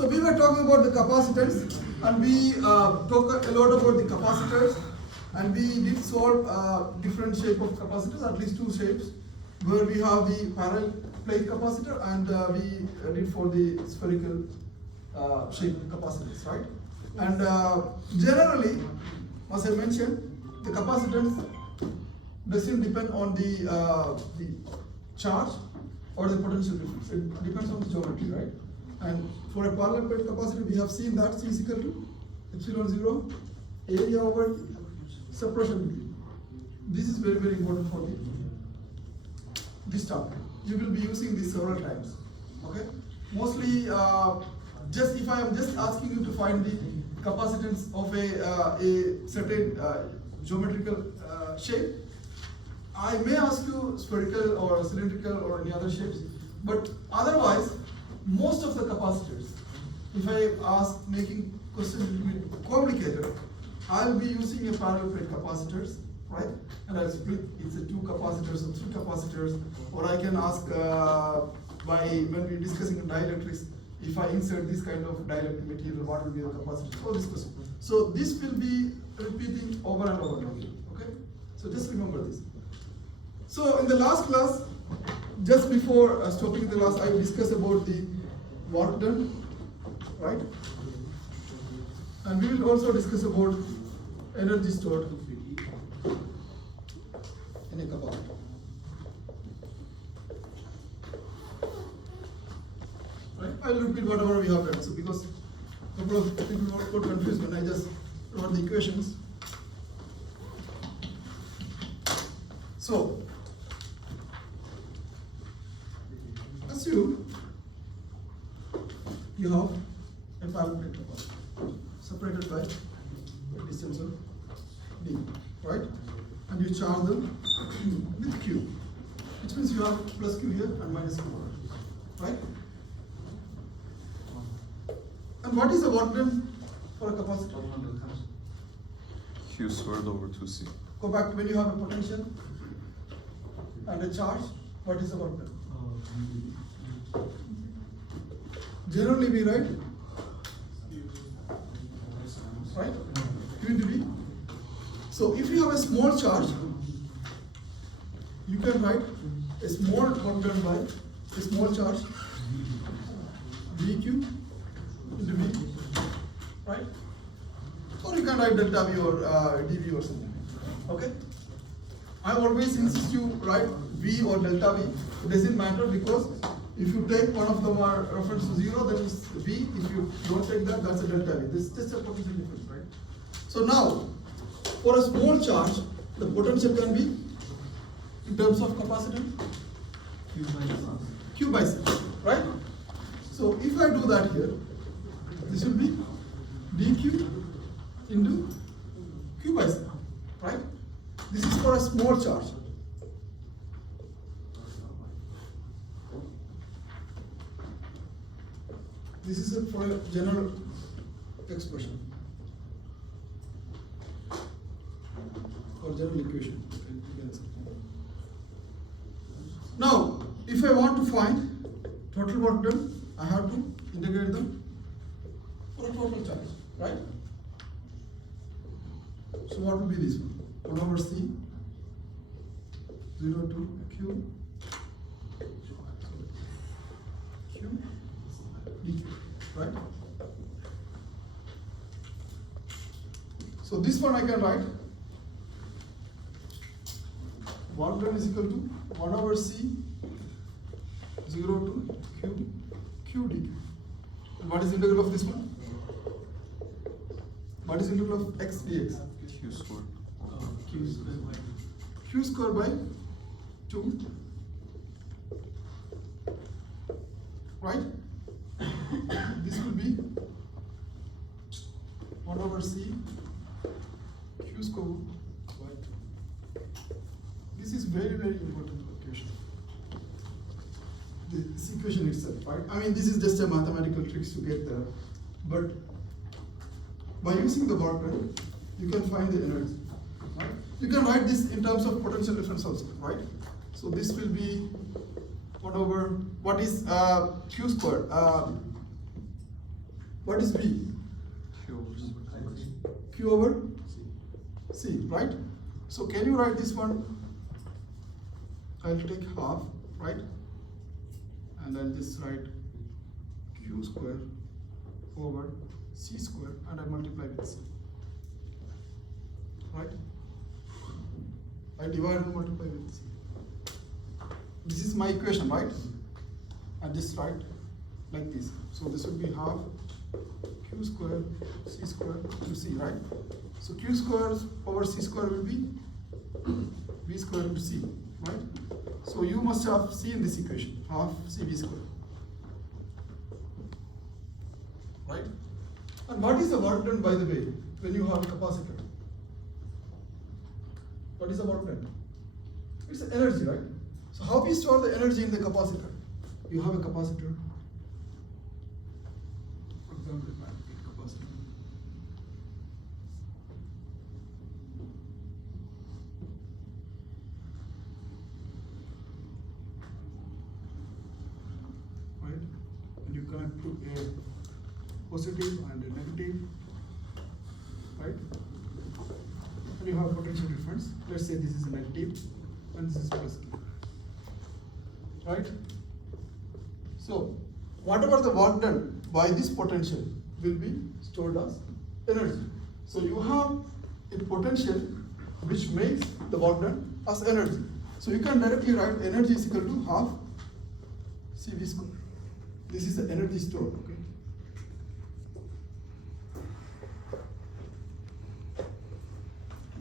So we were talking about the capacitors, and we talked a lot about the capacitors, and we did solve different shape of capacitors, at least two shapes, where we have the parallel plate capacitor, and we did for the spherical shape capacitors, right? And generally, as I mentioned, the capacitance doesn't depend on the charge or the potential difference. It depends on the geometry, right? And for a parallel plate capacitor, we have seen that C is equal to epsilon 0 area over separation. This is very, very important for this topic. You will be using this several times. Okay? Mostly, just if I am just asking you to find the capacitance of a certain geometrical shape, I may ask you spherical or cylindrical or any other shapes, but otherwise, most of the capacitors, if I ask making questions a little bit complicated, I'll be using a parallel plate capacitors, right? And I'll split it's a 2 capacitors or 3 capacitors, or I can ask when we're discussing dielectrics, if I insert this kind of dielectric material, what will be the capacitance? So this question. So this will be repeating over and over again. Okay? So just remember this. So in the last class, just before stopping the class, I discussed about the work done, right? And we will also discuss about energy stored in a capacitor. Right? I will repeat whatever we have done. So because a couple of people got confused when I just wrote the equations. So assume you have a parallel plate capacitor separated by a distance of d, right? And you charge them with q, which means you have plus q here and minus q here, right? And what is the work done for a capacitor? Q squared over 2c. Go back to when you have a potential and a charge, what is the work done? Generally we write, right? Q into V. So if you have a small charge, you can write a small work done by a small charge VQ into V, right? Or you can write delta V or dV or something. Okay? I always insist you write V or delta V. It doesn't matter because if you take one of them are reference to 0, then it's V. If you don't take that, that's a delta V. This is just a potential difference, right? So now, for a small charge, the potential can be in terms of capacitance Q by C, right? So if I do that here, this will be dq into q by c, right? This is for a small charge. This is for a general expression or general equation. Now, if I want to find total work done, I have to integrate them for a total charge, right? So what will be this one? 1 over c, 0 to q, q, dq, right? So this one I can write work done is equal to 1 over c, 0 to q, q dq. And what is the integral of this one? What is the integral of x dx? Q squared. Q square by 2, right? This will be 1 over c, q square by 2. This is very, very important equation. This equation itself, right? I mean, this is just a mathematical tricks to get there, but by using the work done, you can find the energy. Right? You can write this in terms of potential difference also, right? So this will be 1 over what is q squared? What is V? Q over C, right? So can you write this one? I'll take half, right? And I'll just write Q square over C square, and I multiply with C, right? I divide and multiply with C. This is my equation, right? I just write like this. So this would be half Q square C square to C, right? So Q square over C square will be V square into C, right? So you must have C in this equation, half CV square, right? And what is the work done, by the way, when you have a capacitor? What is the work done? It's the energy, right? So how we store the energy in the capacitor? You have a capacitor. For example, capacitor. Right? And you connect to a positive and a negative, right? And you have potential difference. Let's say this is a negative and this is positive, right? So whatever the work done by this potential will be stored as energy. So you have a potential which makes the work done as energy. So you can directly write energy is equal to half CV square. This is the energy stored, okay?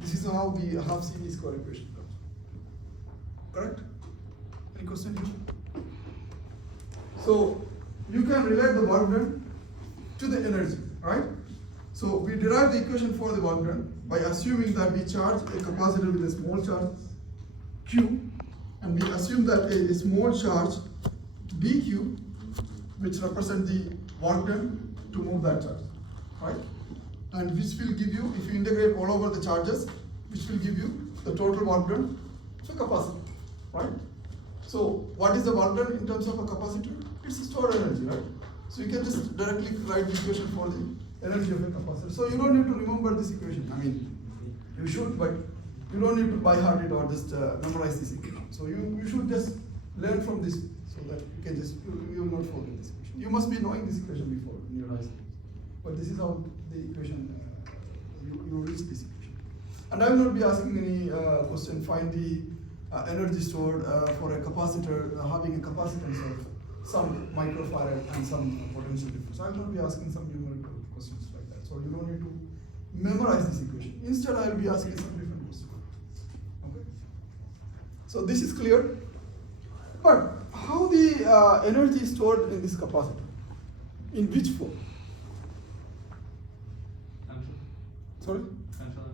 This is how we have CV square equation comes. Correct? Any question here? So you can relate the work done to the energy, right? So we derive the equation for the work done by assuming that we charge a capacitor with a small charge Q, and we assume that a small charge dQ, which represent the work done to move that charge, right? And which will give you, if you integrate all over the charges, which will give you the total work done to capacitor, right? So what is the work done in terms of a capacitor? It's stored energy, right? So you can just directly write the equation for the energy of a capacitor. So you don't need to remember this equation. I mean, you should, but you don't need to by heart it or just memorize this equation. So you should just learn from this so that you can just, you will not forget this equation. You must be knowing this equation before in your high school. But this is how the equation, you reach this equation. And I will not be asking any question, find the energy stored for a capacitor having a capacitance of some microfarad and some potential difference. I will not be asking some numerical questions like that. So you don't need to memorize this equation. Instead, I will be asking some different questions. Okay. So this is clear. But how the energy is stored in this capacitor? In which form? Sorry?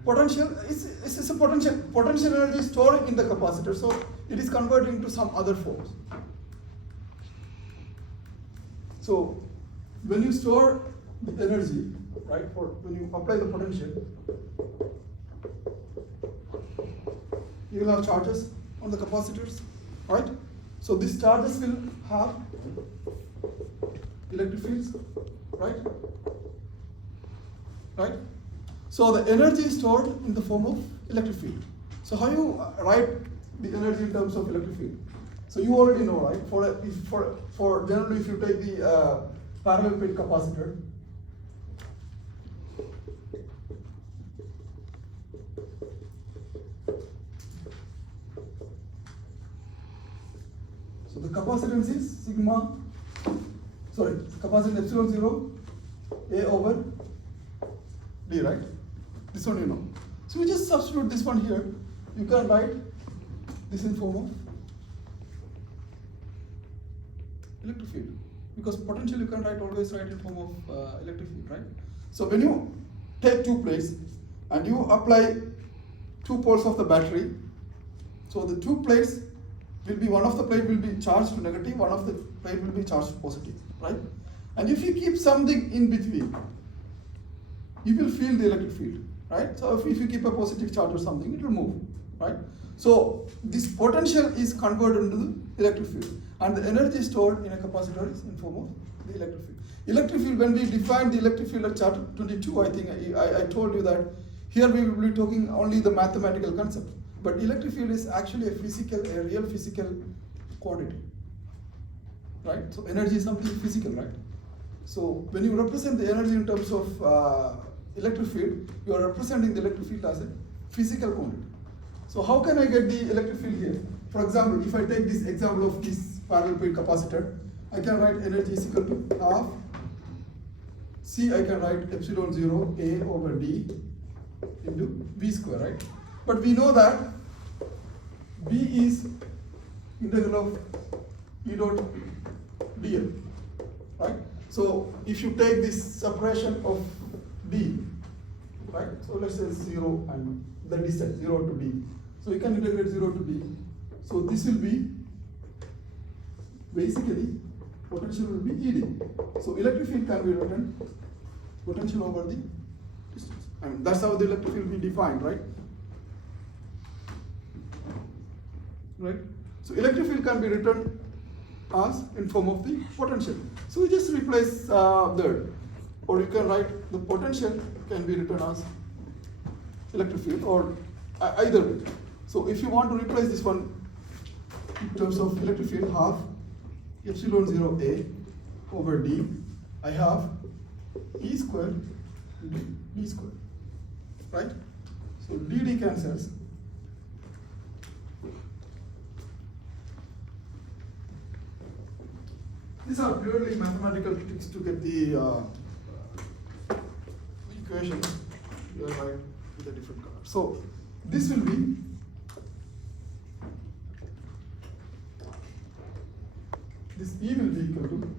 Potential. It's a potential energy stored in the capacitor. So it is converted into some other forms. So when you store the energy, right, for when you apply the potential, you will have charges on the capacitors, right? So these charges will have electric fields, right? Right? So the energy is stored in the form of electric field. So how you write the energy in terms of electric field? So you already know, right? For generally, if you take the parallel plate capacitor, so the capacitance is capacitance epsilon 0 A over D, right? This one you know. So we just substitute this one here. You can write this in form of electric field, because potential you can always write in form of electric field, right? So when you take two plates and you apply two poles of the battery, so the two plates will be, one of the plate will be charged to negative, one of the plate will be charged to positive, right? And if you keep something in between, you will feel the electric field, right? So if you keep a positive charge or something, it will move, right? So this potential is converted into the electric field, and the energy stored in a capacitor is in form of the electric field. Electric field, when we defined the electric field at chapter 22, I think I told you that here we will be talking only the mathematical concept. But electric field is actually a real physical quantity, right? So energy is something physical, right? So when you represent the energy in terms of electric field, you are representing the electric field as a physical quantity. So how can I get the electric field here? For example, if I take this example of this parallel plate capacitor, I can write energy is equal to half C. I can write epsilon 0 A over D into V square, right? But we know that V is integral of E dot dl, right? So if you take this separation of D, right? So let's say 0 and the distance 0 to D. So you can integrate 0 to D. So this will be basically potential will be ED. So electric field can be written potential over the distance. And that's how the electric field will be defined, right? Right? So electric field can be written as in form of the potential. So we just replace there. Or you can write the potential can be written as electric field or either way. So if you want to replace this one in terms of electric field, half epsilon 0 A over D, I have E squared into D squared, right? So dd cancels. These are purely mathematical tricks to get the equation. You are right with a different color. So this will be this E will be equal to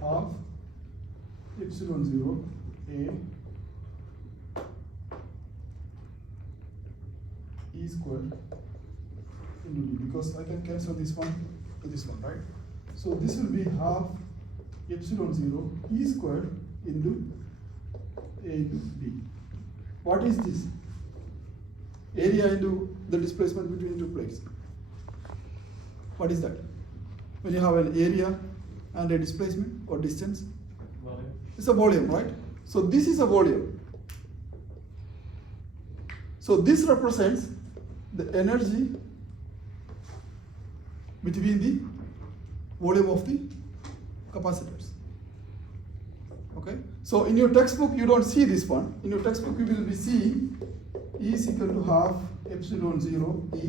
half epsilon 0 A E squared into D, because I can cancel this one to this one, right? So this will be half epsilon 0 E squared into A into D. What is this? Area into the displacement between two plates. What is that? When you have an area and a displacement or distance, volume. It's a volume, right? So this is a volume. So this represents the energy between the volume of the capacitors. Okay? So in your textbook you don't see this one. In your textbook you will be seeing E is equal to half epsilon 0 E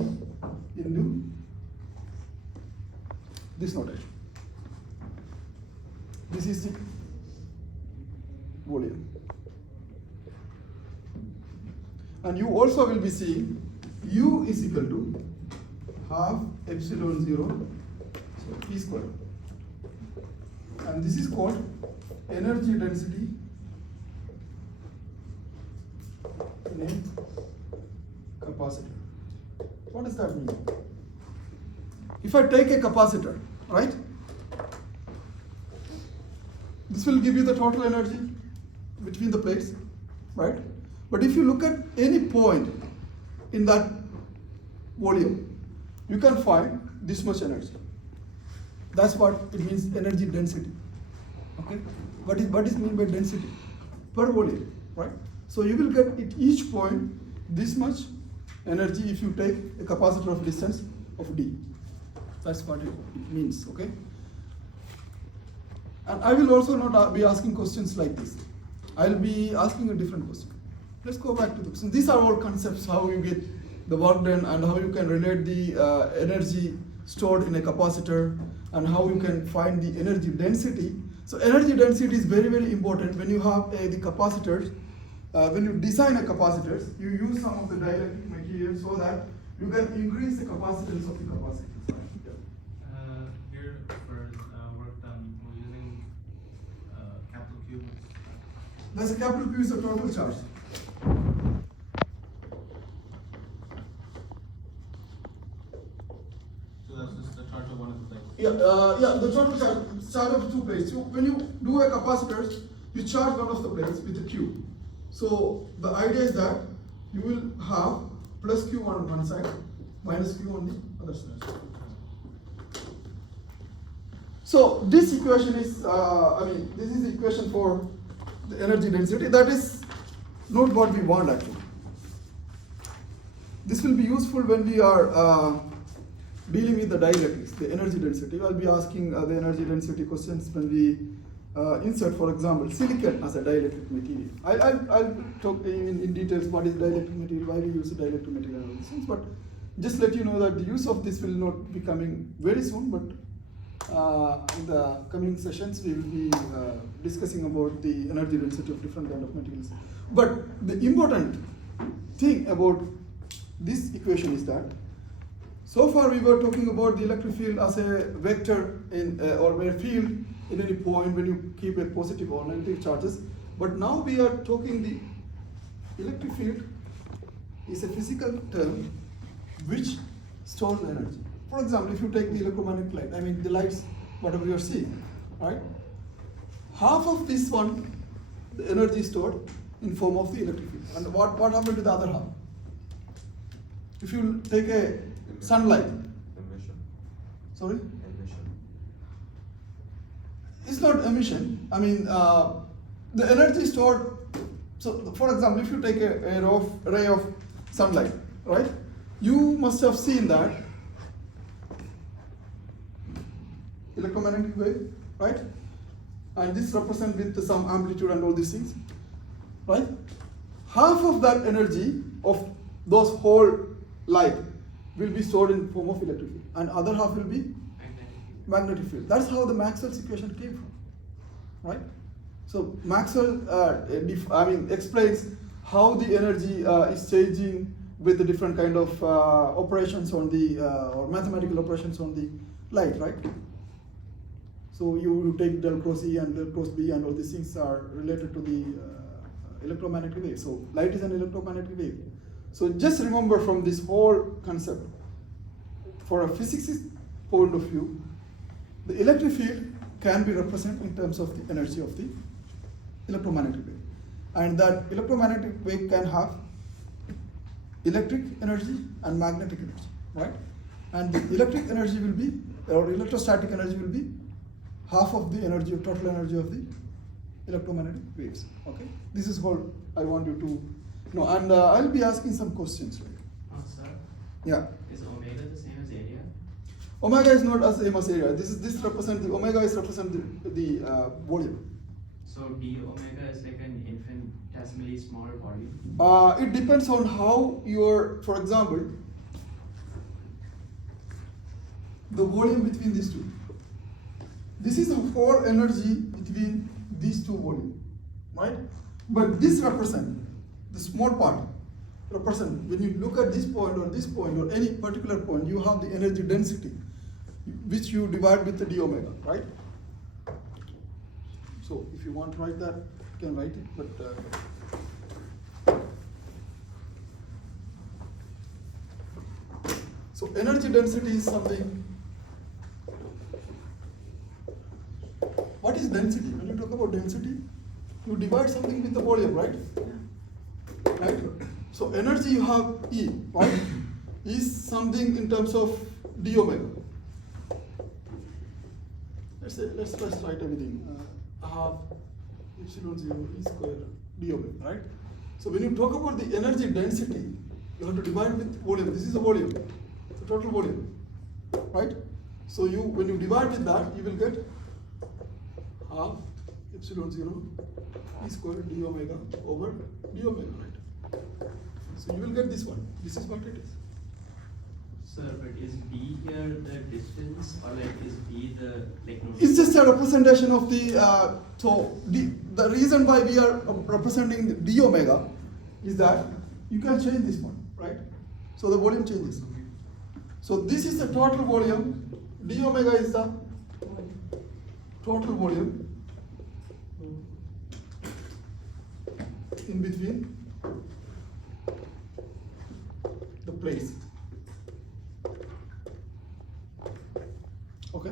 into this notation. This is the volume. And you also will be seeing U is equal to half epsilon 0 E squared. And this is called energy density in a capacitor. What does that mean? If I take a capacitor, right? This will give you the total energy between the plates, right? But if you look at any point in that volume, you can find this much energy. That's what it means, energy density. Okay? What is meant by density? Per volume, right? So you will get at each point this much energy if you take a capacitor of distance of D. That's what it means, okay? And I will also not be asking questions like this. I'll be asking a different question. Let's go back to the question. These are all concepts, how you get the work done and how you can relate the energy stored in a capacitor and how you can find the energy density. So energy density is very, very important when you have the capacitors. When you design a capacitors, you use some of the dielectric material so that you can increase the capacitance of the capacitors. Here for work done, we're using capital Q. That's a capital Q is a total charge. So that's just the charge of one of the plates. Yeah, the total charge of two plates. So when you do a capacitor, you charge one of the plates with a Q. So the idea is that you will have plus Q on one side, minus Q on the other side. So this equation is, this is the equation for the energy density. That is not what we want actually. This will be useful when we are dealing with the dielectrics, the energy density. I'll be asking the energy density questions when we insert, for example, silicon as a dielectric material. I'll talk in details what is dielectric material, why we use a dielectric material and all these things, but just let you know that the use of this will not be coming very soon, but in the coming sessions we will be discussing about the energy density of different kind of materials. But the important thing about this equation is that so far we were talking about the electric field as a vector in or a field in any point when you keep a positive or negative charges. But now we are talking the electric field is a physical term which stores energy. For example, if you take the electromagnetic light, I mean the lights, whatever you are seeing, right? Half of this one, the energy is stored in form of the electric field. And what happened to the other half? If you take a sunlight. Emission. Sorry? Emission. It's not emission. I mean, the energy stored. So, for example, if you take a ray of sunlight, right? You must have seen that electromagnetic wave, right? And this represents with some amplitude and all these things, right? Half of that energy of those whole light will be stored in form of electric field, and other half will be magnetic field. That's how the Maxwell's equation came from, right? So Maxwell, explains how the energy is changing with the different kind of operations on the or mathematical operations on the light, right? So you take del cross E and del cross B, and all these things are related to the electromagnetic wave. So light is an electromagnetic wave. So just remember from this whole concept, for a physicist point of view, the electric field can be represented in terms of the energy of the electromagnetic wave. And that electromagnetic wave can have electric energy and magnetic energy, right? And the electric energy will be, or electrostatic energy will be half of the energy, total energy of the electromagnetic waves, okay? This is what I want you to know, and I'll be asking some questions. Sir, Yeah. is omega the same as area? Omega is not as same as area. This represents the omega is represent the volume. So d omega is like an infinitesimally small volume. It depends on how your, for example, the volume between these two. This is the whole energy between these two volumes, right? But this represents the small part. Represent when you look at this point or any particular point, you have the energy density, which you divide with the d omega, right? So if you want to write that, you can write it, but so energy density is something. What is density? When you talk about density, you divide something with the volume, right? Right? So energy you have E, right? Is something in terms of d omega. Let's write everything. Half epsilon 0 E square d omega, right? So when you talk about the energy density, you have to divide with volume. This is the volume, the total volume, right? So when you divide with that, you will get half epsilon 0 E square d omega over d omega, right? So you will get this one. This is what it is. Sir, but is d here the distance, or like is d the like? It's just a representation of the. The reason why we are representing the d omega is that you can change this one, right? So the volume changes. So this is the total volume. D omega is the total volume in between the plates. Okay.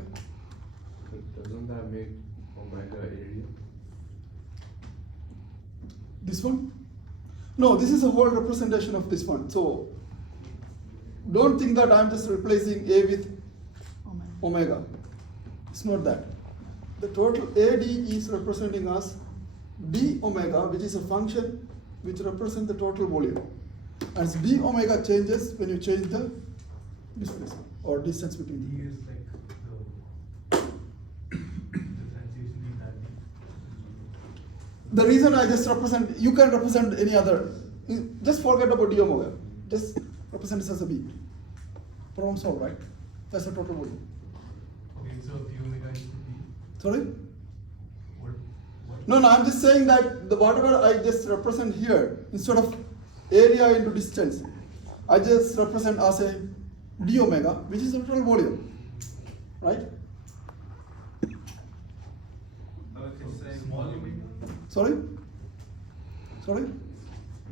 But doesn't that make omega area? This one? No, this is a whole representation of this one. So don't think that I'm just replacing A with omega. It's not that. The total AD is representing as d omega, which is a function which represents the total volume. As d omega changes when you change the displacement or distance between D them. is like the differentiation in that. The reason I just represent, you can represent any other, just forget about d omega. Just represent this as a b. Problem solved, right? That's the total volume. Okay, so d omega is to B. Sorry? What? No, I'm just saying that the whatever I just represent here, instead of area into distance, I just represent as a d omega, which is the total volume, right? Okay, say volume. Sorry? Sorry?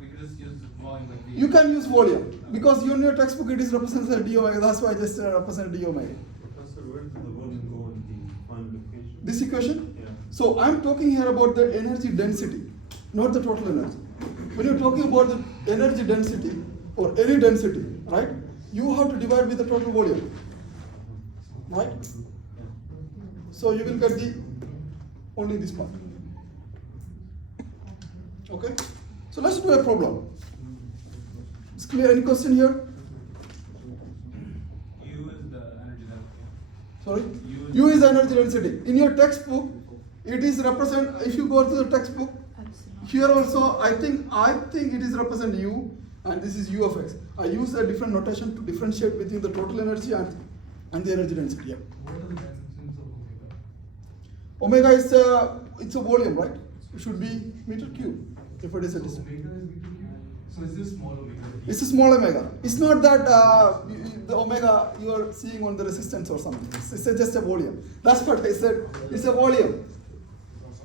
We could just use volume like D. You can use volume, because in your textbook it is represented as d omega, that's why I just represent d omega. Professor, where does the volume go in the final equation? This equation? Yeah. So I'm talking here about the energy density, not the total energy. When you're talking about the energy density or any density, right, you have to divide with the total volume, right? So you will get the only this part. Okay? So let's do a problem. Is clear? Any question here? U is the energy density. Sorry? U is U is energy density. In your textbook, it is represent, if you go to the textbook, here also I think it is represent U and this is U of X. I use a different notation to differentiate between the total energy and the energy density. Yeah. What are the dimensions of omega? Omega is it's a volume, right? It should be meter cube if it is a So distance. omega is meter cube. So is this small omega? It's a small omega. It's not that the omega you are seeing on the resistance or something. It's just a volume. That's what I said. It's a volume.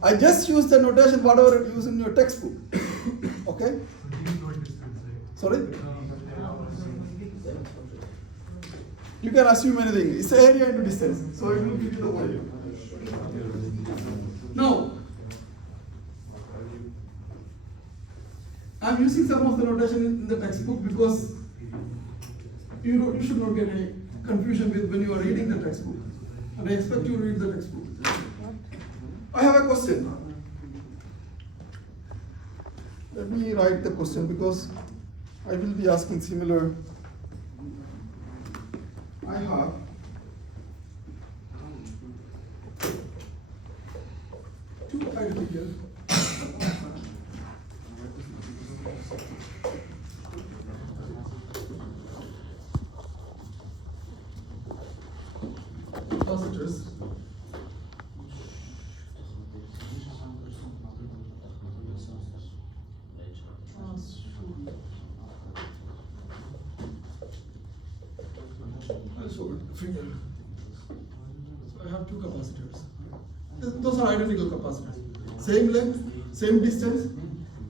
I just use the notation whatever you use in your textbook. Okay? So D is not distance, right? Sorry? You can assume anything. It's area into distance. So it will give you the volume. Now, I'm using some of the notation in the textbook because you should not get any confusion with when you are reading the textbook. And I expect you to read the textbook. I have a question. Let me write the question because I will be asking similar. I have two identical capacitors. I'll show it. Figure. So I have two capacitors. Those are identical capacitors. Same length, same distance.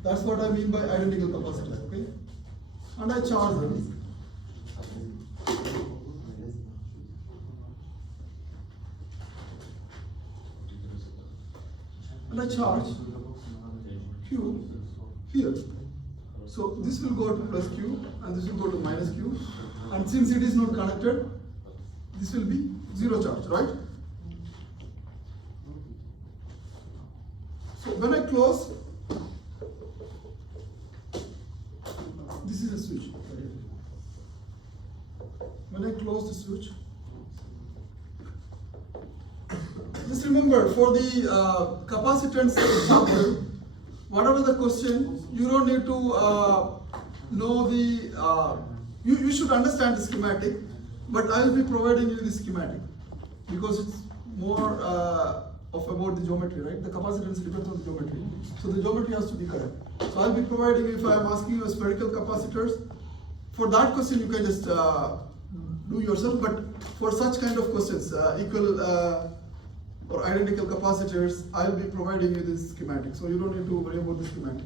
That's what I mean by identical capacitors. Okay? And I charge them. And I charge Q here. So this will go to plus Q and this will go to minus Q. And since it is not connected, this will be zero charge, right? So when I close, this is a switch. When I close the switch, just remember for the capacitance example, whatever the question, you don't need to know the, you should understand the schematic, but I will be providing you the schematic because it's more of about the geometry, right? The capacitance depends on the geometry. So the geometry has to be correct. So I'll be providing you, if I am asking you a spherical capacitors, for that question you can just do yourself, but for such kind of questions, equal or identical capacitors, I'll be providing you this schematic. So you don't need to worry about the schematic.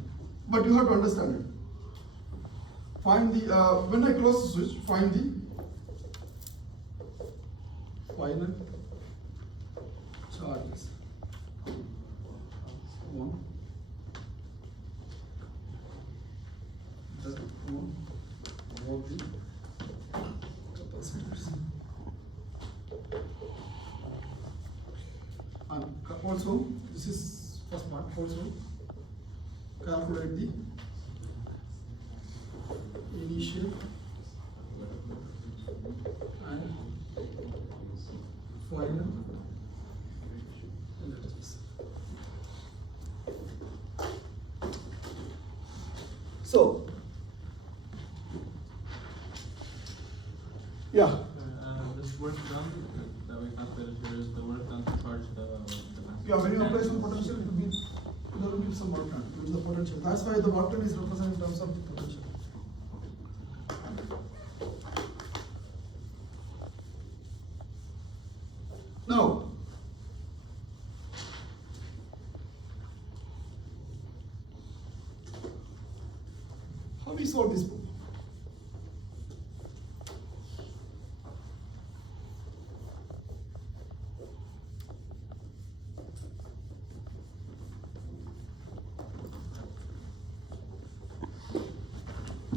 But you have to understand it. Find the, when I close the switch, find the final charges. One. One. All the capacitors. And also, this is first part, also calculate the initial and final energies. So, yeah. This work done that we calculated here is the work done to charge the Yeah, when you apply some potential, it will be, there will be some work done. It is the potential. That's why the work done is represented in terms of the potential. Now, how we solve this problem?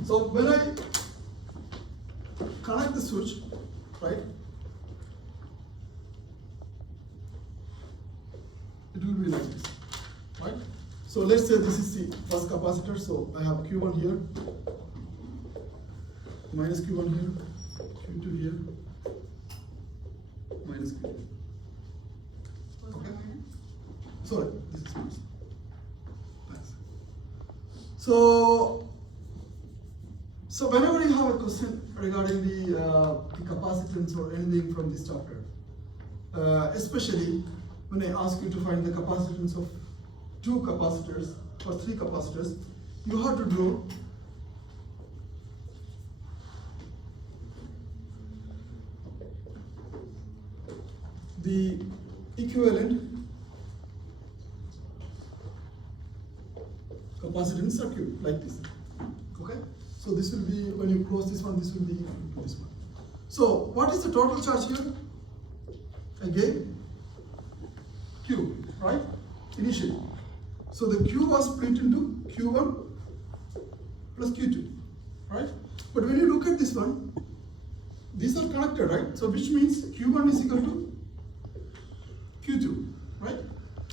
So when I connect the switch, right, it will be like this, right? So let's say this is the first capacitor, so I have Q1 here, minus Q1 here, Q2 here, minus Q2. Okay? Sorry, this is minus. Thanks. So whenever you have a question regarding the capacitance or anything from this chapter, especially when I ask you to find the capacitance of 2 capacitors or 3 capacitors, you have to do the equivalent capacitance circuit like this. Okay? So this will be, when you close this one, this will be equal to this one. So what is the total charge here? Again, Q, right? Initially. So the Q was split into Q1 plus Q2, right? But when you look at this one, these are connected, right? So which means Q1 is equal to Q2, right?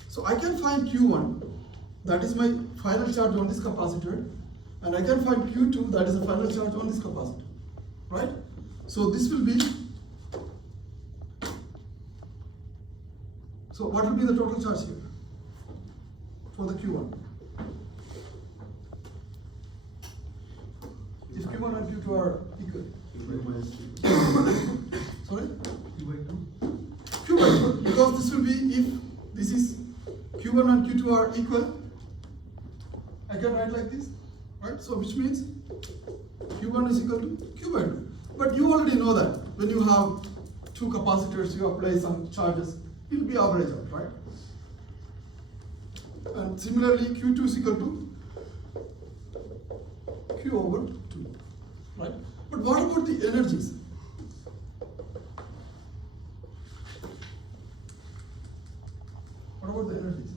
So I can find Q1, that is my final charge on this capacitor, and I can find Q2, that is the final charge on this capacitor, right? So this will be, so what will be the total charge here for the Q1? If Q1 and Q2 are equal. Sorry? Q by 2, because this will be, if this is Q1 and Q2 are equal, I can write like this, right? So which means Q1 is equal to Q by 2. But you already know that when you have 2 capacitors, you apply some charges, it will be average out, right? And similarly, Q2 is equal to Q over 2, right? But what about the energies? What about the energies?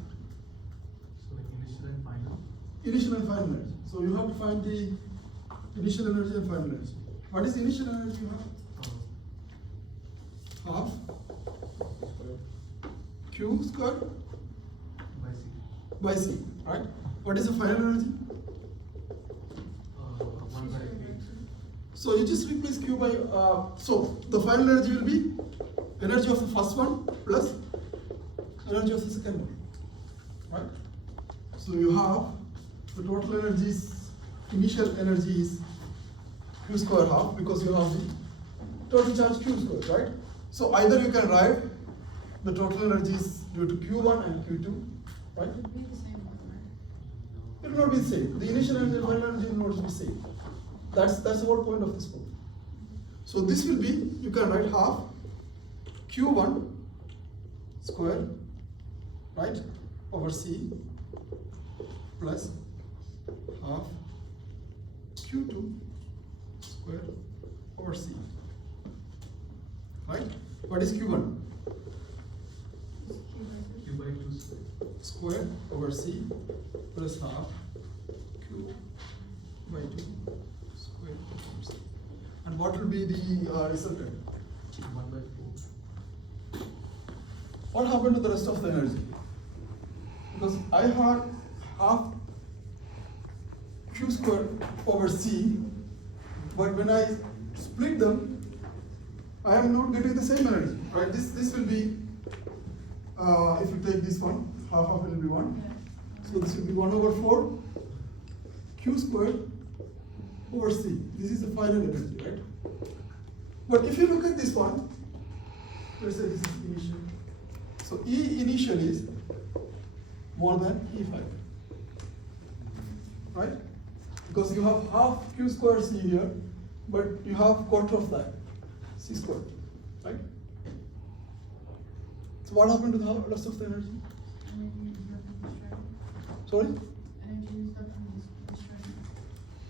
So like initial and final. Initial and final energy. So you have to find the initial energy and final energy. What is the initial energy you have? Half Q square by C, right? What is the final energy? 1 by 8. So you just replace Q by, so the final energy will be energy of the first one plus energy of the second one, right? So you have the total energy is, initial energy is Q square half, because you have the total charge Q square, right? So either you can write the total energy is due to Q1 and Q2, right? It would be the same one, right? It will not be the same. The initial energy and final energy will not be the same. That's the whole point of this book. So this will be, you can write half Q1 square, right, over C plus half Q2 square over C, right? What is Q1? Q by 2 square. Square over C plus half Q by 2 square over C. And what will be the resultant? 1 by 4. what happened to the rest of the energy? Because I had half Q squared over C, but when I split them, I am not getting the same energy, right? This will be, if you take this one, half will be 1. So this will be 1 over 4 Q squared over C. This is the final energy, right? But if you look at this one, let's say this is initial. So E initial is more than E final, right? Because you have half Q squared C here, but you have quarter of that, C squared, right? So what happened to the rest of the energy? Energy is left from discharge. Sorry? Energy is left from discharge.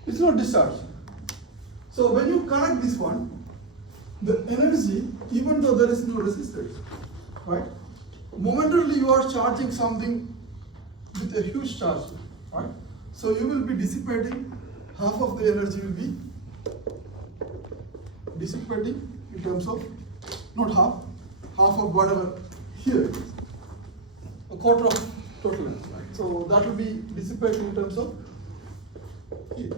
It's not discharge. So when you connect this one, the energy, even though there is no resistance, right? Momentarily you are charging something with a huge charge, right? So you will be dissipating, half of the energy will be dissipating in terms of, not half of whatever here it is, a quarter of total energy, right? So that will be dissipating in terms of here.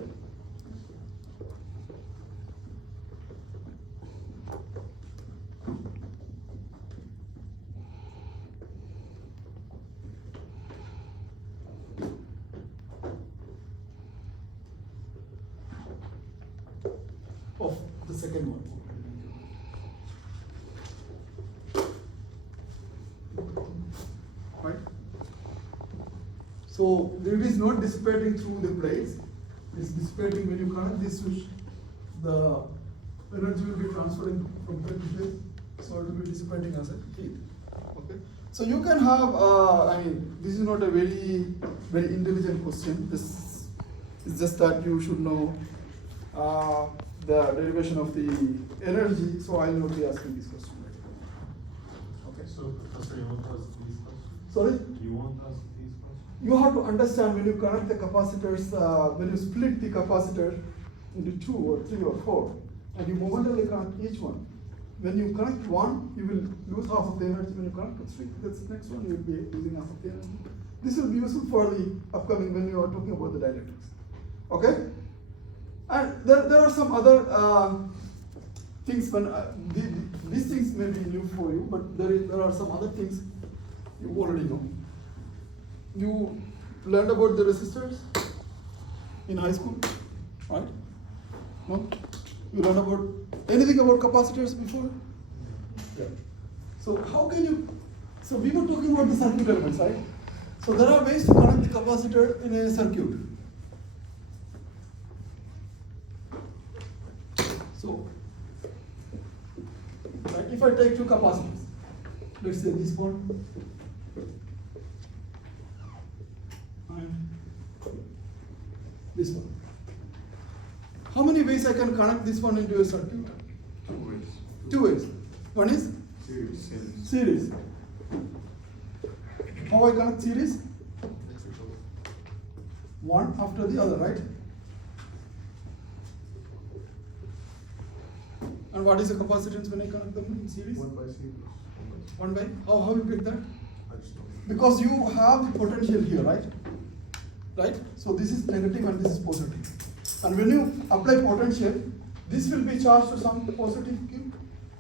Of the second one. Right? So it is not dissipating through the plates, it's dissipating when you connect this switch, the energy will be transferring from plate to plate, so it will be dissipating as a heat. Okay? So you can have, this is not a very intelligent question. This is just that you should know the derivation of the energy, so I will not be asking this question right now. Okay. So, Professor, you want us these questions? Sorry? You want us these questions? You have to understand when you connect the capacitors, when you split the capacitor into 2 or 3 or 4, and you momentarily connect each one. When you connect one, you will lose half of the energy. When you connect to 3, that's the next one, you will be losing half of the energy. This will be useful for the upcoming when you are talking about the dielectrics. Okay? And there are some other things when these things may be new for you, but there are some other things you already know. You learned about the resistors in high school, right? No? You learned about anything about capacitors before? Yeah. So how can you? So we were talking about the circuit elements, right? So there are ways to connect the capacitor in a circuit. So, right, if I take 2 capacitors, let's say this one and this one. How many ways I can connect this one into a circuit? 2 ways. 2 ways. One is series. How I connect series? One after the other, right? And what is the capacitance when I connect them in series? 1 by C. 1 by? How you get that? I just don't know. Because you have the potential here, right? Right? So this is negative and this is positive. And when you apply potential, this will be charged to some positive Q,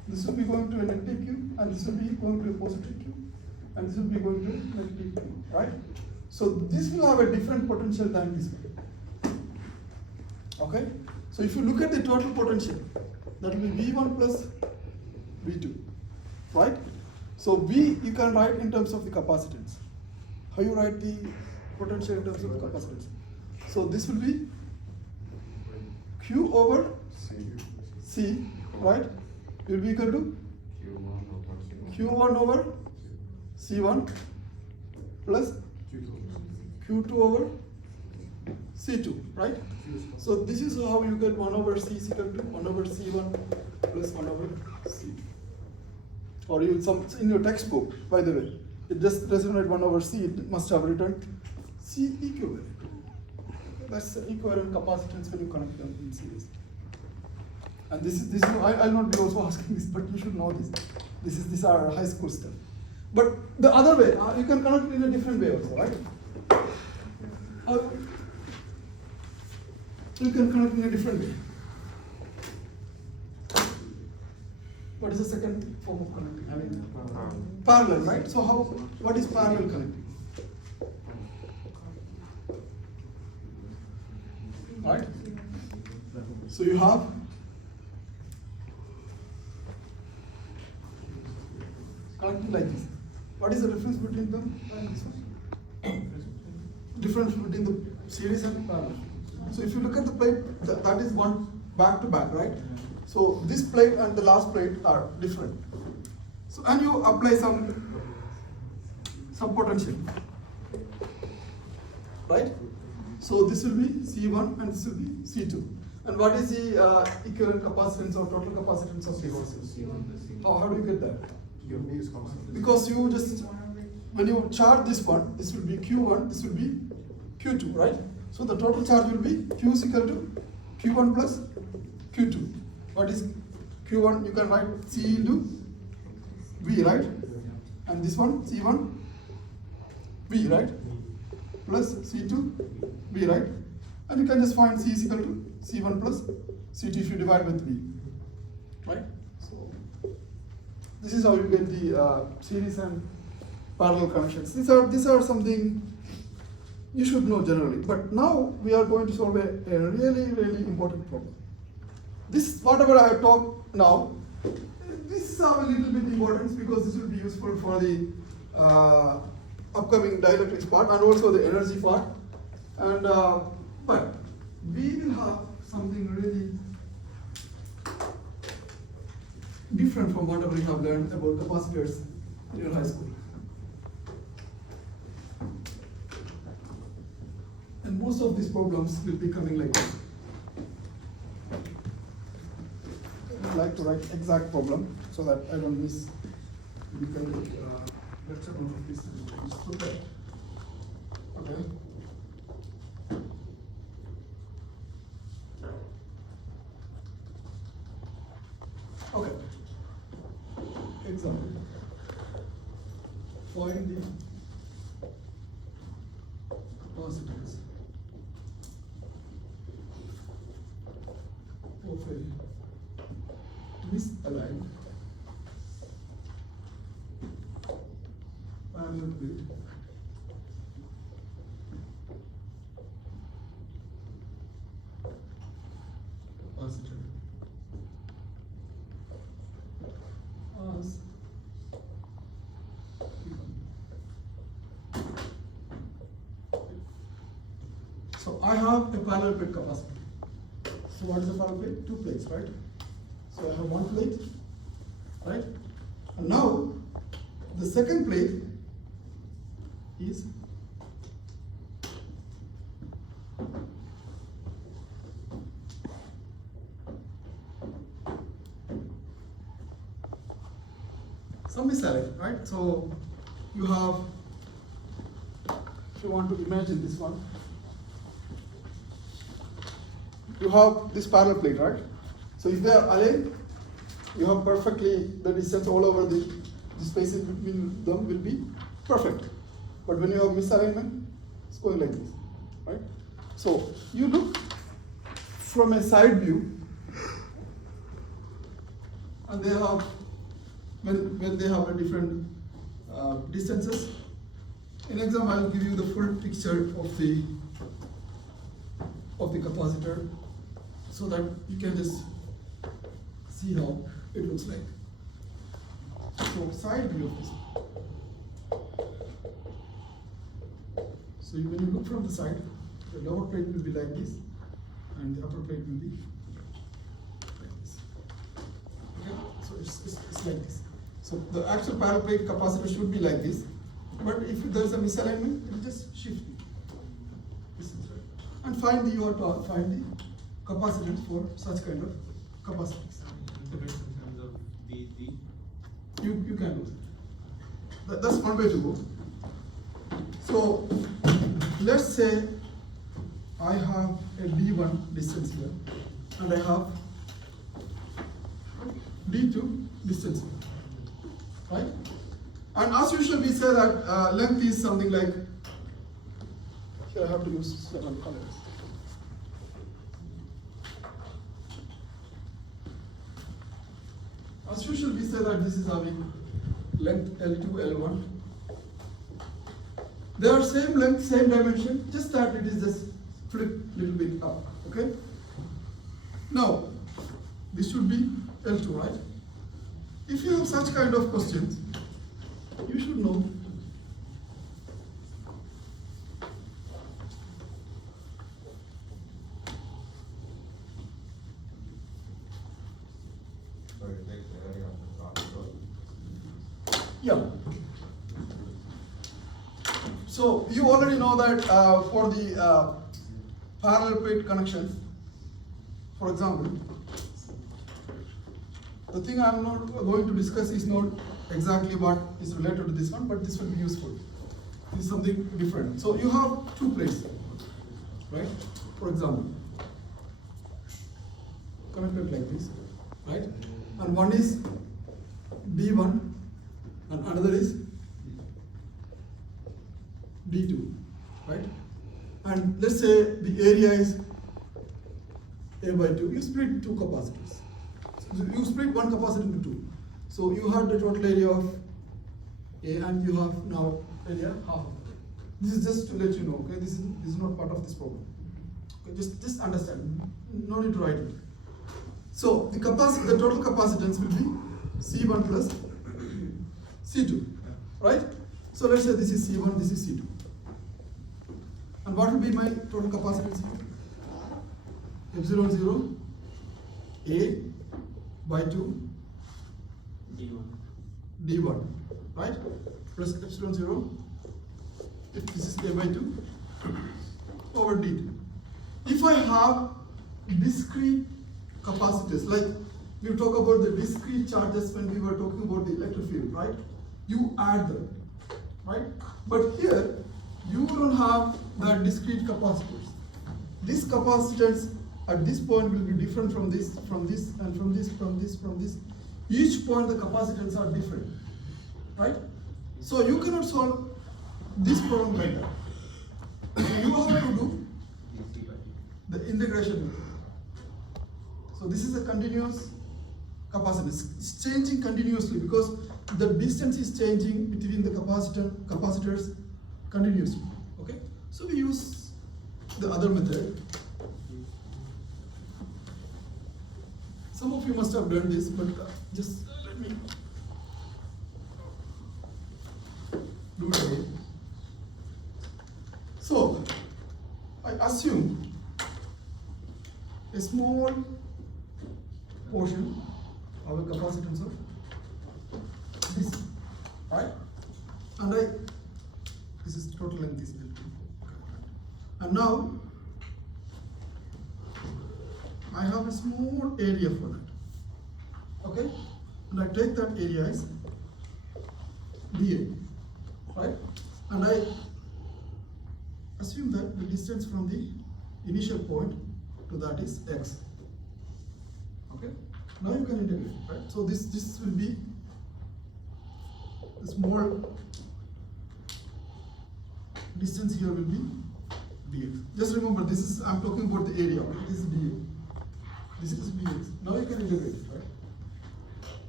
this will be going to a negative Q, and this will be going to a positive Q, and this will be going to a negative Q, right? So this will have a different potential than this one. Okay? So if you look at the total potential, that will be V1 plus V2, right? So V you can write in terms of the capacitance. How you write the potential in terms of capacitance? So this will be Q over C, right? Will be equal to Q1 over C1 plus Q2 over C2, right? So this is how you get 1 over C is equal to 1 over C1 plus 1 over C. Or you in your textbook, by the way, it just doesn't write 1 over C, it must have written C equivalent. That's the equivalent capacitance when you connect them in series. And I'll not be also asking this, but you should know this. These are high school stuff. But the other way, you can connect in a different way also, right? You can connect in a different way. What is the second form of connecting? I mean, parallel, right? So what is parallel connecting? Right? So you have connecting like this. What is the difference between them and this one? Difference between the series and parallel. So if you look at the plate, that is one back to back, right? So this plate and the last plate are different. So and you apply some potential, right? So this will be C1 and this will be C2. And what is the equivalent capacitance or total capacitance of this? How do you get that? Because you just, when you charge this one, this will be Q1, this will be Q2, right? So the total charge will be Q is equal to Q1 plus Q2. What is Q1? You can write C into V, right? And this one, C1, V, right? Plus C2, V, right? And you can just find C is equal to C1 plus C2 if you divide with V, right? So this is how you get the series and parallel connections. These are something you should know generally. But now we are going to solve a really, really important problem. This, whatever I have talked now, this is a little bit important because this will be useful for the upcoming dielectrics part and also the energy part. And but we will have something really different from whatever you have learned about capacitors in your high school. And most of these problems will be coming like this. I would like to write exact problem so that I don't miss because lecture note of this is prepared. Okay. Okay. Example. Find the capacitors of a misaligned parallel plate capacitor as so I have a parallel plate capacitor. So what is a parallel plate? Two plates, right? So I have one plate, right? And now the second plate is some misaligned, right? So you have, if you want to imagine this one, you have this parallel plate, right? So if they are aligned, you have perfectly the distance all over the spaces between them will be perfect. But when you have misalignment, it's going like this, right? So you look from a side view, and they have when they have a different distances. In example, I will give you the full picture of the capacitor, so that you can just see how it looks like. So side view of this. So when you look from the side, the lower plate will be like this, and the upper plate will be like this. Okay, so it's like this. So the actual parallel plate capacitor should be like this, but if there is a misalignment, it will just shift. This is right. And you have to find the capacitance for such kind of capacitors. Interface in terms of V. You can do that. That's one way to go. So let's say I have a D1 distance here, and I have D2 distance here, right? And as usual, we say that length is something like, here I have to use certain colors. As usual, we say that this is having length L2, L1. They are same length, same dimension, just that it is just flipped little bit up, okay? Now, this should be L2, right? If you have such kind of questions, you should know yeah. So you already know that for the parallel plate connections, for example, the thing I'm not going to discuss is not exactly what is related to this one, but this will be useful. This is something different. So you have two plates, right? For example, connected like this, right? And one is D1 and another is D2, right? And let's say the area is A by 2. You split two capacitors. So you split one capacitor into two. So you have the total area of A and you have now area half of it. This is just to let you know, okay? This is not part of this problem. Okay, just understand. No need to write it. So the total capacitance will be C1 plus C2, right? So let's say this is C1, this is C2. And what will be my total capacitance here? Epsilon 0 A by 2 D1. D1, right? Plus epsilon 0, if this is A by 2 over D2. If I have discrete capacitors, like we talk about the discrete charges when we were talking about the electric field, right? You add them, right? But here, you don't have that discrete capacitors. This capacitance at this point will be different from this, and from this. Each point the capacitance are different, right? So you cannot solve this problem like that. So you have to do the integration method. So this is a continuous capacitance. It's changing continuously because the distance is changing between the capacitors continuously. Okay? So we use the other method. Some of you must have done this, but just let me do it again. So I assume a small portion of a capacitance of this, right? And this is total length is L2. And now I have a small area for that. Okay? And I take that area as dA, right? And I assume that the distance from the initial point to that is x. Okay? Now you can integrate, right? So this will be the small distance here will be dx. Just remember, this is I'm talking about the area. Okay? This is dA. This is dx. Now you can integrate it, right?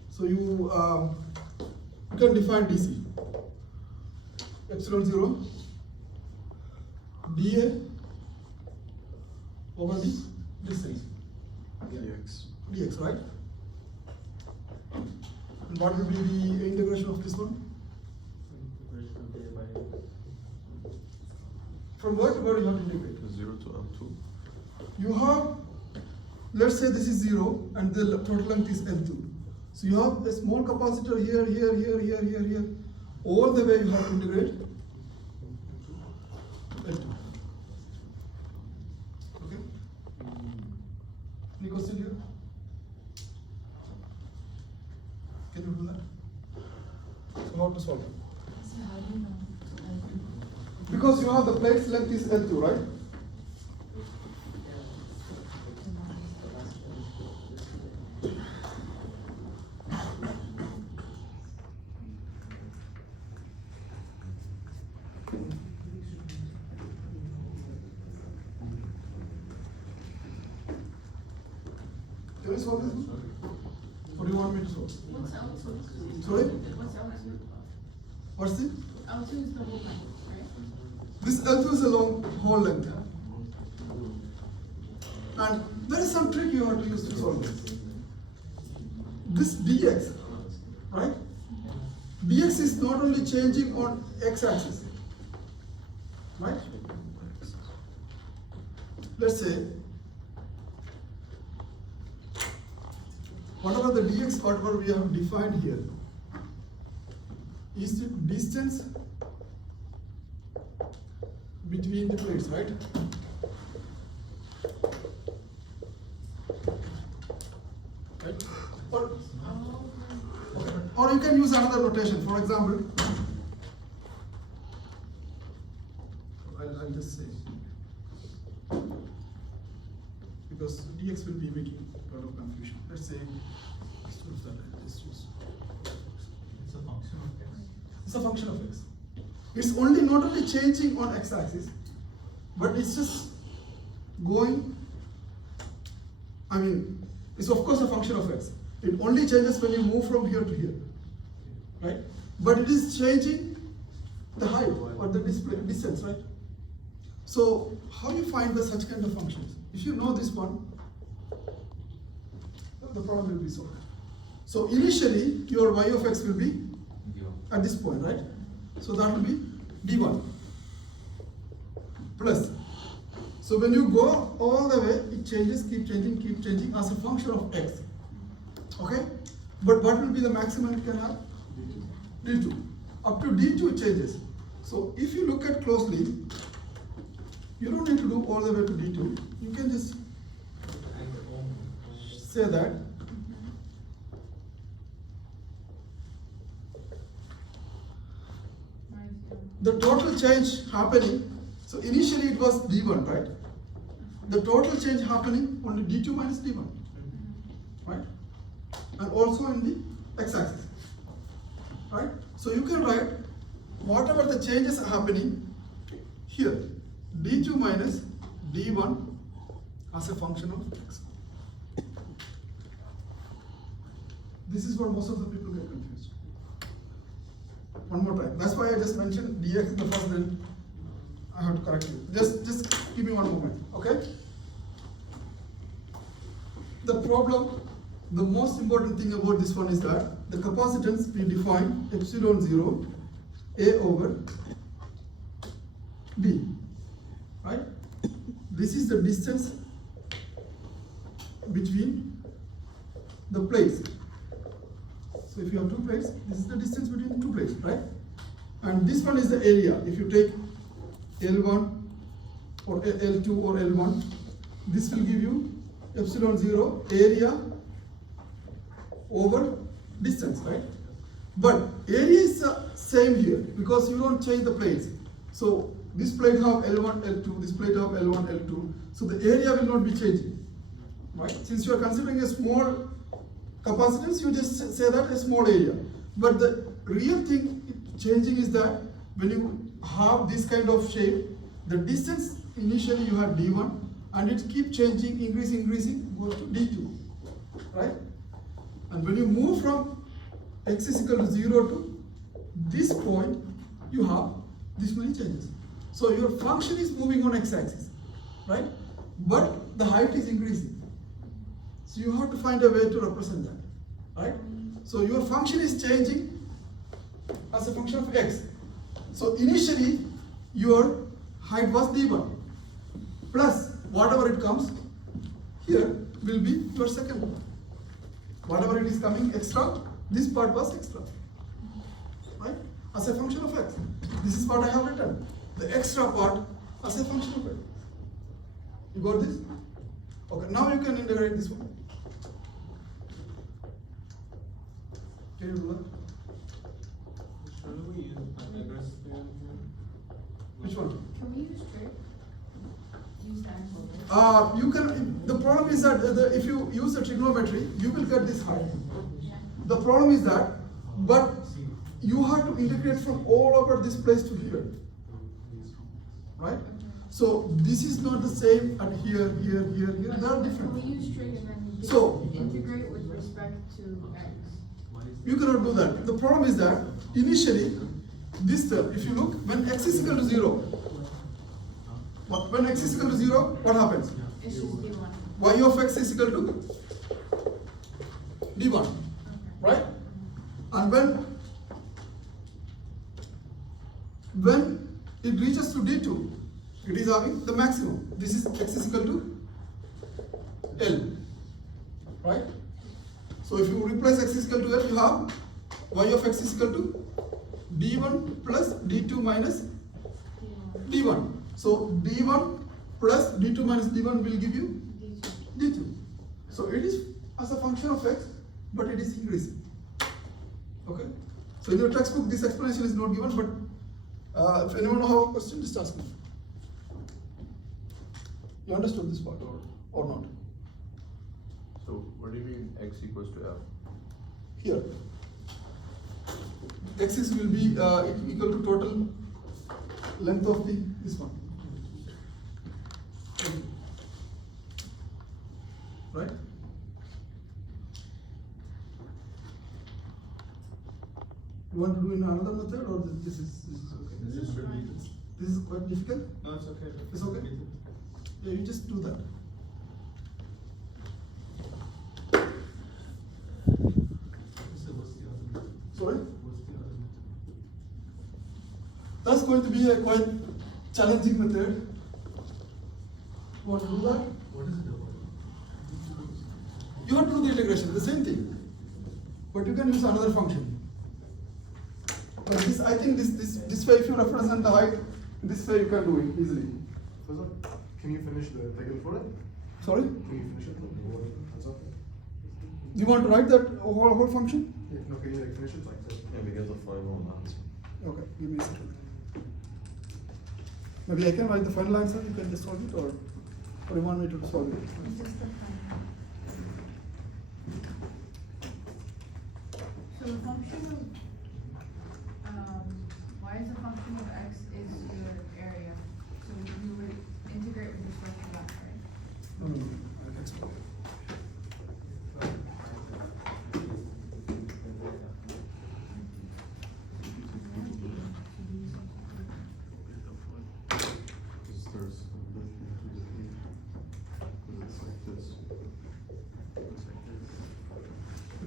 So you can define dc. Epsilon 0 dA over the distance. Dx, right? And what will be the integration of this one? From where to where you have to integrate? 0 to L2. You have, let's say this is 0 and the total length is L2. So you have a small capacitor here, here. All the way you have to integrate L2. Okay? Any question here? Can you do that? So how to solve it? So how do you know? Because you have the plate's length is L2, right? Can you solve this? What do you want me to solve? What's L2? Sorry? What's L2? What's the? L2 is the whole length, right? This L2 is a long whole length. And there is some trick you have to use to solve this. This dx, right? Dx is not only changing on x-axis, right? Let's say, whatever the dx, whatever we have defined here, is the distance between the plates, right? Right? Or you can use another notation. For example, I'll just say, because dx will be making a lot of confusion. Let's say, let's use that. Let's use. It's a function of x. It's a function of x. It's only not only changing on x-axis, but it's just going. I mean, it's of course a function of x. It only changes when you move from here to here, right? But it is changing the height or the distance, right? So how do you find such kind of functions? If you know this one, the problem will be solved. So initially, your y of x will be at this point, right? So that will be d1 plus. So when you go all the way, it changes, keep changing as a function of x. Okay? But what will be the maximum it can have? d2. Up to d2 it changes. So if you look at closely, you don't need to do all the way to d2. You can just say that the total change happening, so initially it was d1, right? The total change happening only d2 minus d1, right? And also in the x-axis, right? So you can write whatever the changes are happening here, d2 minus d1 as a function of x. This is where most of the people get confused. One more time. That's why I just mentioned dx in the first, then I have to correct you. Just give me one moment, okay? The problem, the most important thing about this one is that the capacitance we define epsilon 0 A over B, right? This is the distance between the plates. So if you have two plates, this is the distance between two plates, right? And this one is the area. If you take L1 or L2 or L1, this will give you epsilon 0 area over distance, right? But area is same here because you don't change the plates. So this plate have L1, L2, this plate have L1, L2. So the area will not be changing, right? Since you are considering a small capacitance, you just say that a small area. But the real thing changing is that when you have this kind of shape, the distance initially you have d1 and it keeps changing, increasing, goes to d2, right? And when you move from x is equal to 0 to this point, you have this many changes. So your function is moving on x-axis, right? But the height is increasing. So you have to find a way to represent that, right? So your function is changing as a function of x. So initially your height was d1 plus whatever it comes here will be your second one. Whatever it is coming extra, this part was extra, right? As a function of x. This is what I have written. The extra part as a function of x. You got this? Okay, now you can integrate this one. Can you do that? Should we use Pythagoras theorem here? Which one? Can we use trig? Use that. You can. The problem is that if you use the trigonometry, you will get this height. Yeah. The problem is that, but you have to integrate from all over this place to here. right? So this is not the same at here. They are Can we different. use string and then So- integrate with respect to x? You cannot do that. The problem is that initially, this term, if you look, when x is equal to 0, when x is equal to 0, what happens? It's just d1. Y of x is equal to d1, Okay. right? And when it reaches to d2, it is having the maximum. This is x is equal to L, right? So if you replace x is equal to L, you have y of x is equal to d1 plus d2 minus d1. So d1 plus d2 minus d1 will give you d2. d2. So it is as a function of x, but it is increasing. Okay. So in your textbook, this explanation is not given, but if anyone have a question, just ask me. You understood this part or not? So what do you mean x equals to L? Here, x is will be equal to total length of this one. Okay. Right? You want to do in another method, or this is okay? This is fine. This is quite difficult. No, it's okay. It's okay? Yeah, you just do that. Sorry? That's going to be a quite challenging method. You want to do that? What is it about? You have to do the integration, the same thing. But you can use another function. But this, I think this way, if you represent the height, this way you can do it easily. Can you finish the table for it? Sorry? Can you finish it? Do you want to write that whole function? No, can you like finish it like that? Yeah, we get the final answer. Okay, give me a second. Maybe I can write the final answer, you can just solve it, or you want me to solve it? It's just the final. So the function of, y is the function of x is your area. So you would integrate with respect to that, right? No, I'll explain. Because there's it's like this.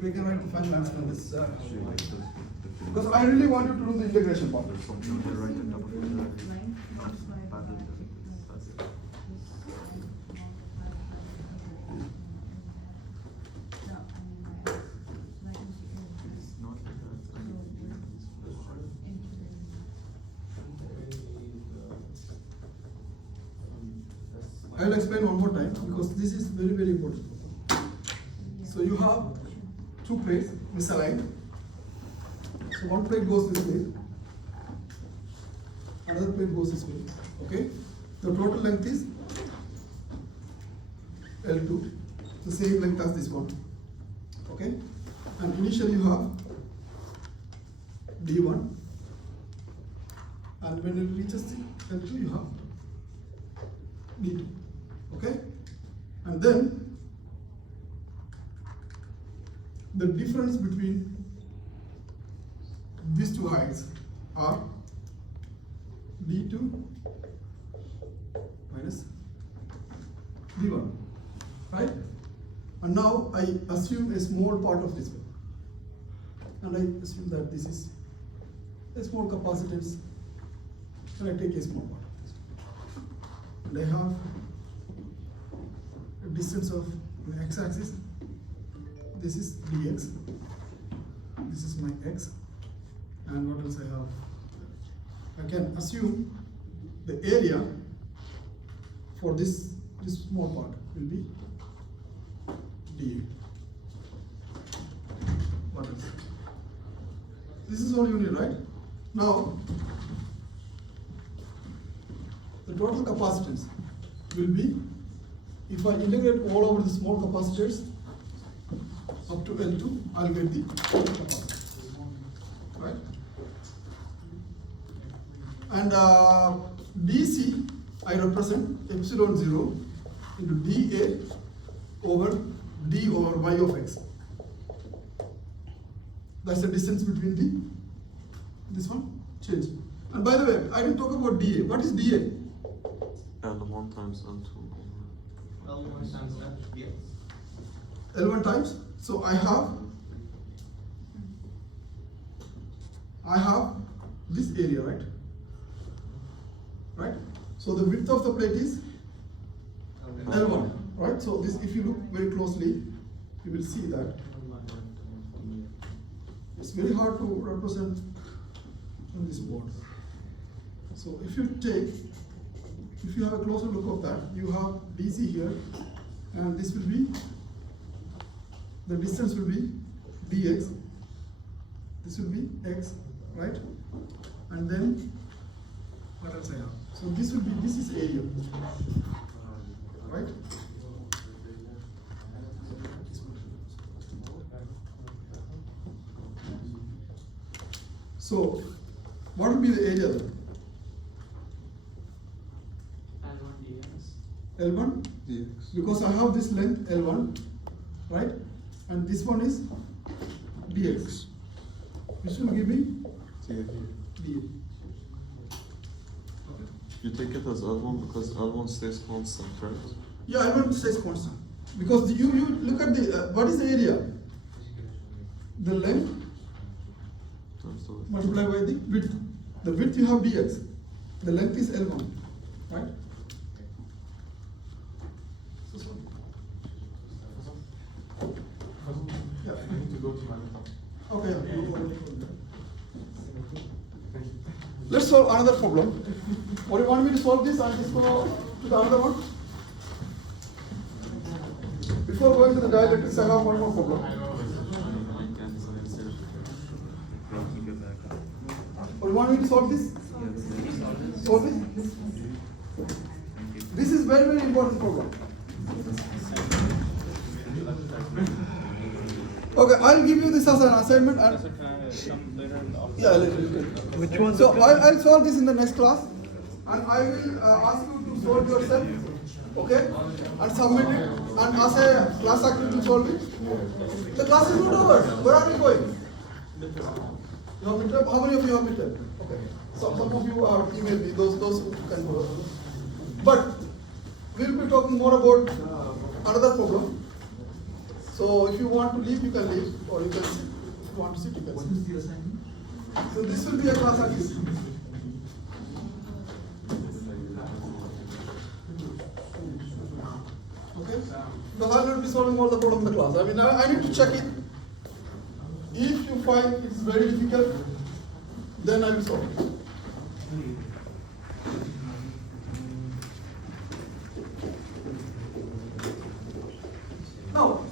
We can write the final answer on this. Actually like this. Because I really want you to do the integration part. There's something there right on top of it. Length multiplied by That's it. this length multiplied by no, I mean by x. Like you see here, this. Not like that. So we're integrating. I'll explain one more time because this is very, very important. So you have two plates misaligned. So one plate goes this way, another plate goes this way. Okay? The total length is L2, the same length as this one. Okay? And initially you have D1, and when it reaches the L2 you have D2. Okay? And then the difference between these two heights are D2 minus D1, right? And now I assume a small part of this one, and I assume that this is a small capacitance, and I take a small part of this, and I have a distance of the x-axis. This is dx, this is my x, and what else I have? I can assume the area for this small part will be dA. What else? This is all you need, right? Now, the total capacitance will be, if I integrate all over the small capacitors up to L2, I'll get the total capacitance, right? And DC I represent epsilon 0 into dA over d over y of x. That's the distance between this one change. And by the way, I didn't talk about dA. What is dA? L1 times L2. L1 times F, yes. L1 times. So I have this area, right? Right? So the width of the plate is L1, right? So this, if you look very closely, you will see that it's very hard to represent on this board. So if you have a closer look of that, you have DC here, and this will be, the distance will be dx, this will be x, right? And then, what else I have? So this will be, this is area, right? So, what will be the area then? L1 dx. L1? dx. Because I have this length L1, right? And this one is dx. This will give me dA. dA. You take it as L1 because L1 stays constant, right? Yeah, L1 stays constant. Because you look at the, what is the area? The length Times the width. multiplied by the width. The width you have dx. The length is L1, right? So sorry. Yeah. I need to go to my laptop. Okay. Yeah. Thank you. Let's solve another problem. Or you want me to solve this and just go to the other one? Before going to the dielectrics, I have one more problem. Or you want me to solve this? Solve this? This is very, very important problem. Okay, I'll give you this as an assignment and yeah, later. Which one? So I'll solve this in the next class, and I will ask you to solve yourself, okay? And submit it, and as a class activity solve it. The class is not over. Where are you going? You have midterm? How many of you have midterm? Okay. Some of you are emailed me. Those who can go. But we'll be talking more about another problem. So if you want to leave, you can leave, or you can sit. If you want to sit, you can sit. What is the assignment? So this will be a class activity. Okay? Because I will be solving all the problems in the class. I mean, I need to check it. If you find it's very difficult, then I will solve it. Now,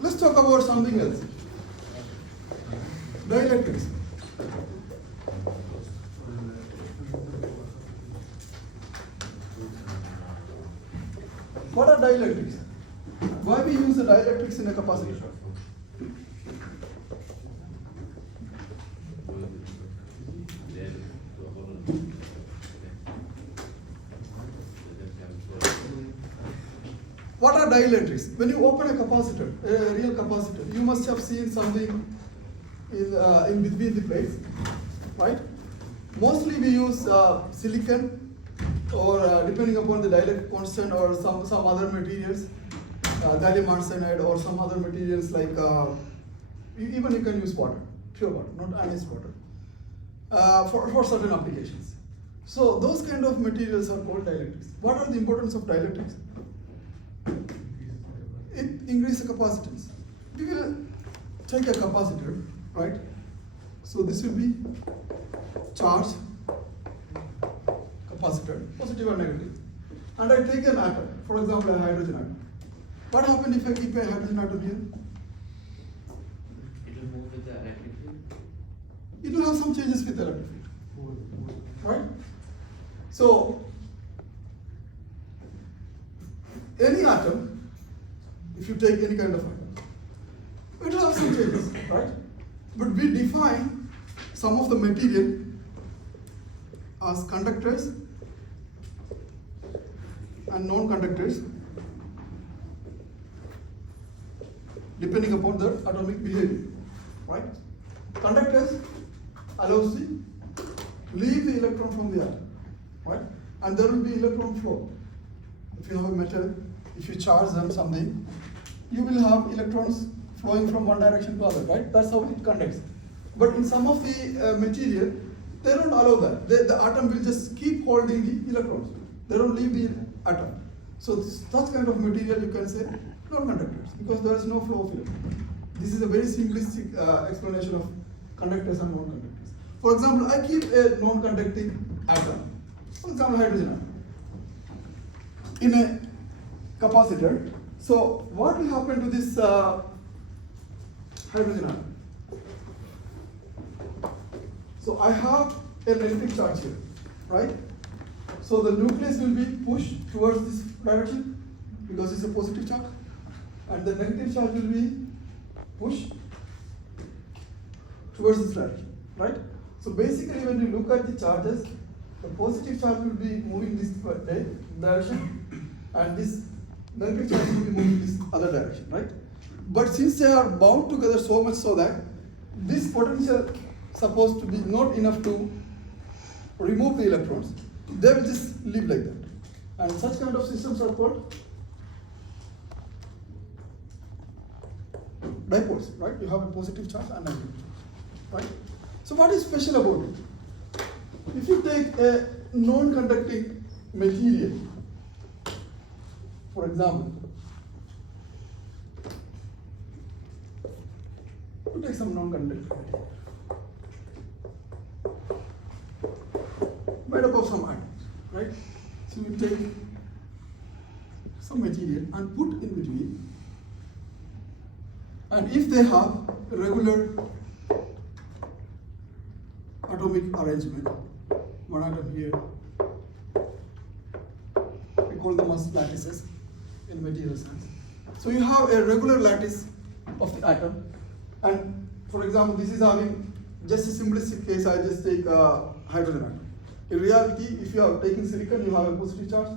let's talk about something else. Dielectrics. What are dielectrics? Why we use the dielectrics in a capacitor? What are dielectrics? When you open a capacitor, a real capacitor, you must have seen something in between the plates, right? Mostly we use silicon, or depending upon the dielectric constant, or some other materials, gallium arsenide, or some other materials like even you can use water, pure water, not ionized water, for certain applications. So those kind of materials are called dielectrics. What are the importance of dielectrics? It increases the capacitance. We will take a capacitor, right? So this will be charged capacitor, positive or negative. And I take an atom, for example, a hydrogen atom. What happens if I keep a hydrogen atom here? It will move with the electric field. It will have some changes with the electric field, right? So any atom, if you take any kind of atom, it will have some changes, right? But we define some of the material as conductors and non-conductors depending upon their atomic behavior, right? Conductors allows the leave the electron from the atom, right? And there will be electron flow. If you have a metal, if you charge them something, you will have electrons flowing from one direction to other, right? That's how it conducts. But in some of the material, they don't allow that. The atom will just keep holding the electrons. They don't leave the atom. So such kind of material you can say non-conductors because there is no flow of electrons. This is a very simplistic explanation of conductors and non-conductors. For example, I keep a non-conducting atom, for example hydrogen atom, in a capacitor. So what will happen to this hydrogen atom? So I have a negative charge here, right? So the nucleus will be pushed towards this direction because it's a positive charge, and the negative charge will be pushed towards this direction, right? So basically when you look at the charges, the positive charge will be moving this direction and this negative charge will be moving this other direction, right? But since they are bound together so much so that this potential supposed to be not enough to remove the electrons, they will just live like that. And such kind of systems are called dipoles, right? You have a positive charge and negative charge, right? So what is special about it? If you take a non-conducting material, for example, you take some non-conducting material made up of some atoms, right? So you take some material and put in between, and if they have regular atomic arrangement, one atom here, we call them as lattices in material science. So you have a regular lattice of the atom, and for example, this is having just a simplistic case. I just take hydrogen atom. In reality, if you are taking silicon, you have a positive charge,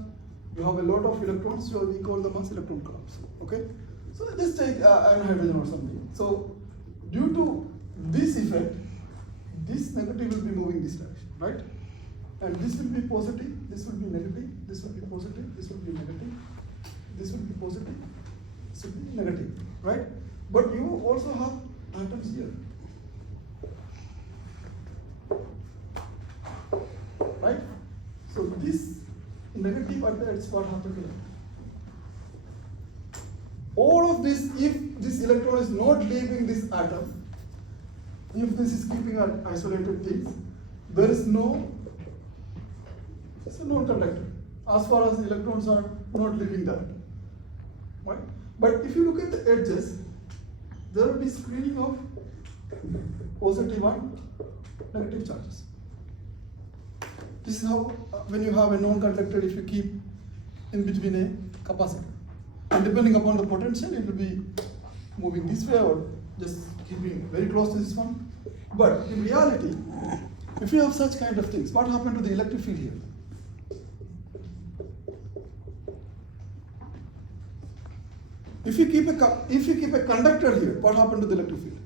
you have a lot of electrons, so we call them as electron columns. Okay? So just take iron hydrogen or something. So due to this effect, this negative will be moving this direction, right? And this will be positive, this will be negative, this will be positive, this will be negative, this will be positive, this will be negative, right? But you also have atoms here, right? So this negative at the edge, what happened here? All of this, if this electron is not leaving this atom, if this is keeping an isolated things, there is no, it's a non-conductor as far as the electrons are not leaving that, right? But if you look at the edges, there will be screening of positive and negative charges. This is how, when you have a non-conductor, if you keep in between a capacitor, and depending upon the potential, it will be moving this way or just keeping very close to this one. But in reality, if you have such kind of things, what happened to the electric field here? If you keep a conductor here, what happened to the electric field?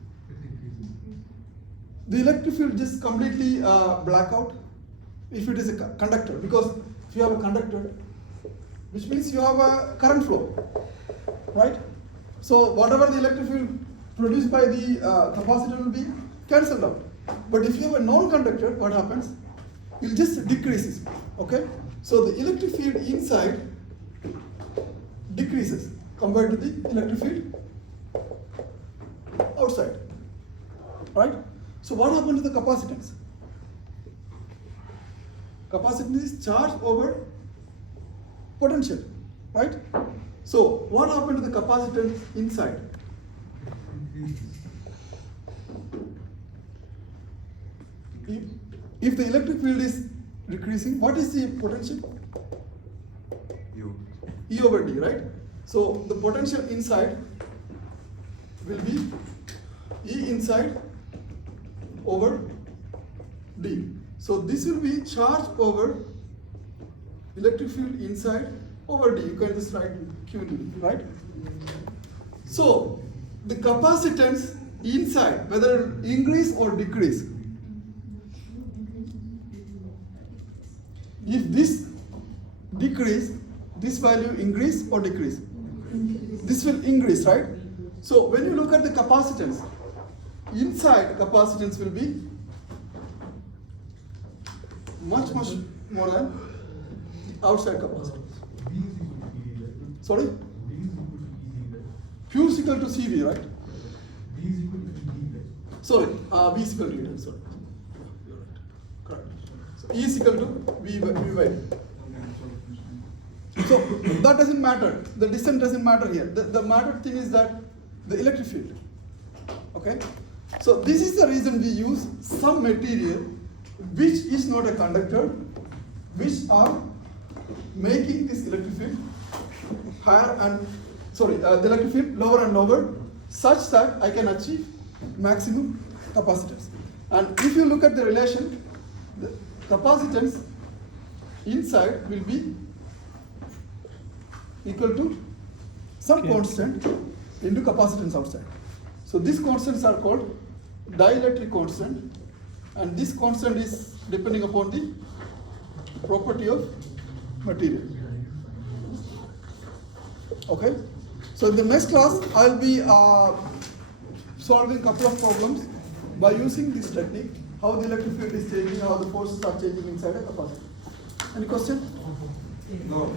The electric field just completely black out if it is a conductor, because if you have a conductor, which means you have a current flow, right? So whatever the electric field produced by the capacitor will be cancelled out. But if you have a non-conductor, what happens? It just decreases, okay? So the electric field inside decreases compared to the electric field outside, right? So what happened to the capacitance? Capacitance is charge over potential, right? So what happened to the capacitance inside? If the electric field is decreasing, what is the potential? E over D, right? So the potential inside will be E inside over D. So this will be charge over electric field inside over D. You can just write Q D, right? So the capacitance inside, whether it increase or decrease, if this decrease, this value increase or decrease? This will increase, right? So when you look at the capacitance, inside capacitance will be much more than outside capacitance. Sorry? Q is equal to CV, right? Sorry, V is equal to E, sorry. You're right. Correct. So E is equal to V by D. So that doesn't matter. The distance doesn't matter here. The matter thing is that the electric field. Okay? So this is the reason we use some material which is not a conductor, which are making this electric field higher and the electric field lower and lower, such that I can achieve maximum capacitance. And if you look at the relation, the capacitance inside will be equal to some constant into capacitance outside. So these constants are called dielectric constant, and this constant is depending upon the property of material. Okay? So in the next class, I'll be solving a couple of problems by using this technique, how the electric field is changing, how the forces are changing inside a capacitor. Any question? No.